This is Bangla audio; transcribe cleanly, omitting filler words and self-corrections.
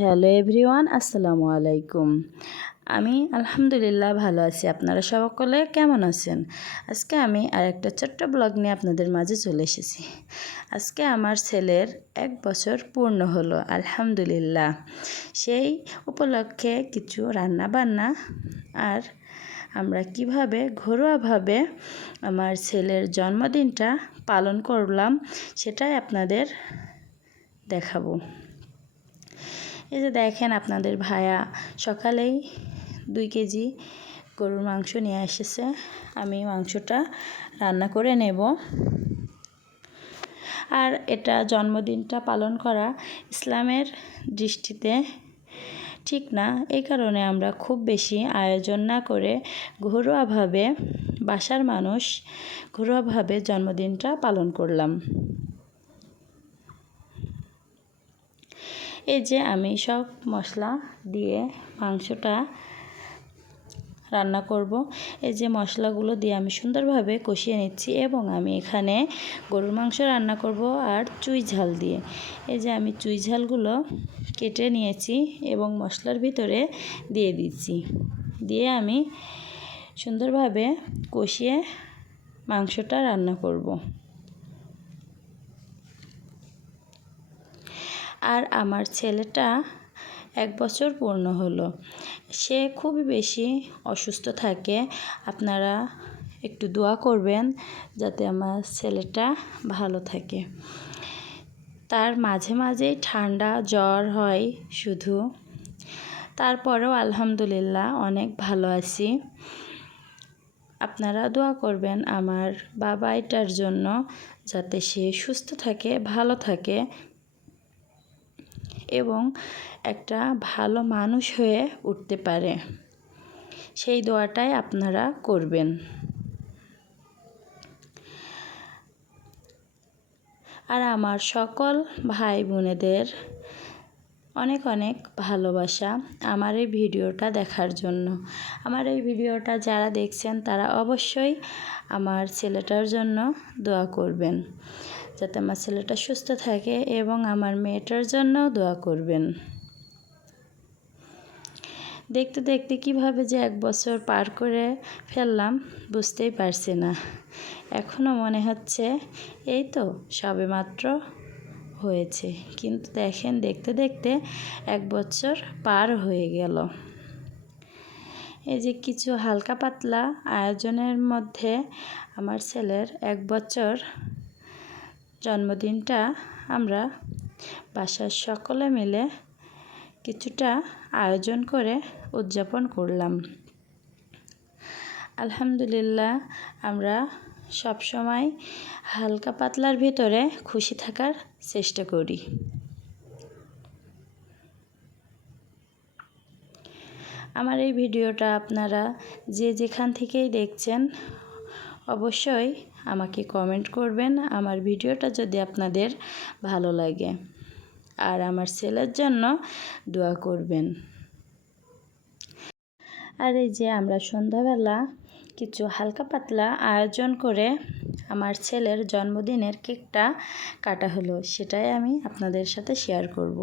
হ্যালো এভরিওয়ান, আসসালামু আলাইকুম। আমি আলহামদুলিল্লাহ ভালো আছি। আপনারা সকলে কেমন আছেন? আজকে আমি আরেকটা ছোট্ট ব্লগ নিয়ে আপনাদের মাঝে চলে এসেছি। আজকে আমার ছেলের 1 বছর পূর্ণ হলো, আলহামদুলিল্লাহ। সেই উপলক্ষে কিছু রান্না বান্না আর আমরা কিভাবে ঘরোয়াভাবে আমার ছেলের জন্মদিনটা পালন করলাম সেটাই আপনাদের দেখাবো। এই যে দেখেন, আপনাদের ভাইয়া সকালেই 2 কেজি গরুর মাংস নিয়ে এসেছে। আমি মাংসটা রান্না করে নেব। আর এটা জন্মদিনটা পালন করা ইসলামের দৃষ্টিতে ঠিক না, এই কারণে আমরা খুব বেশি আয়োজন না করে ঘরোয়াভাবে বাসার মানুষ ঘরোয়াভাবে জন্মদিনটা পালন করলাম। এই যে আমি সব মশলা দিয়ে মাংসটা রান্না করব। এই যে মশলাগুলো দিয়ে আমি সুন্দরভাবে কষিয়ে নিচ্ছি এবং আমি এখানে গরুর মাংস রান্না করব আর চুই ঝাল দিয়ে। এই যে আমি চুই ঝালগুলো কেটে নিয়েছি এবং মশলার ভিতরে দিয়ে দিচ্ছি। দিয়ে আমি সুন্দরভাবে কষিয়ে মাংসটা রান্না করব। আর আমার ছেলেটা 1 বছর পূর্ণ হলো। সে খুবই বেশি অসুস্থ থাকে। আপনারা একটু দোয়া করবেন যাতে আমার ছেলেটা ভালো থাকে। তার মাঝে মাঝেই ঠান্ডা জ্বর হয় শুধু, তারপরেও আলহামদুলিল্লাহ অনেক ভালো আছি। আপনারা দোয়া করবেন আমার বাবাইটার জন্য, যাতে সে সুস্থ থাকে, ভালো থাকে এবং একটা ভালো মানুষ হয়ে উঠতে পারে। সেই দোয়াটাই আপনারা করবেন। আর আমার সকল ভাই বোনেদের অনেক অনেক ভালোবাসা আমার এই ভিডিওটা দেখার জন্য। আমার এই ভিডিওটা যারা দেখছেন তারা অবশ্যই আমার ছেলেটার জন্য দোয়া করবেন, যাতে আমার ছেলেটা সুস্থ থাকে, এবং আমার মেয়েটার জন্যও দোয়া করবেন। দেখতে দেখতে কিভাবে যে 1 বছর পার করে ফেললাম বুঝতেই পারছি না। এখনও মনে হচ্ছে এই তো সবেমাত্র হয়েছে, কিন্তু দেখেন দেখতে দেখতে 1 বছর পার হয়ে গেল। এই যে কিছু হালকা পাতলা আয়োজনের মধ্যে আমার ছেলের 1 বছর জন্মদিনটা আমরা বাসার সকলে মিলে কিছুটা আয়োজন করে উদযাপন করলাম। আলহামদুলিল্লাহ, আমরা সব সময় হালকা পাতলার ভিতরে খুশি থাকার চেষ্টা করি। আমার এই ভিডিওটা আপনারা যে যেখান থেকেই দেখছেন অবশ্যই আমাকে কমেন্ট করবেন আমার ভিডিওটা যদি আপনাদের ভালো লাগে, আর আমার ছেলের জন্য দোয়া করবেন। আর এই যে আমরা সন্ধ্যাবেলা কিছু হালকা পাতলা আয়োজন করে আমার ছেলের জন্মদিনের কেকটা কাটা হলো, সেটাই আমি আপনাদের সাথে শেয়ার করব।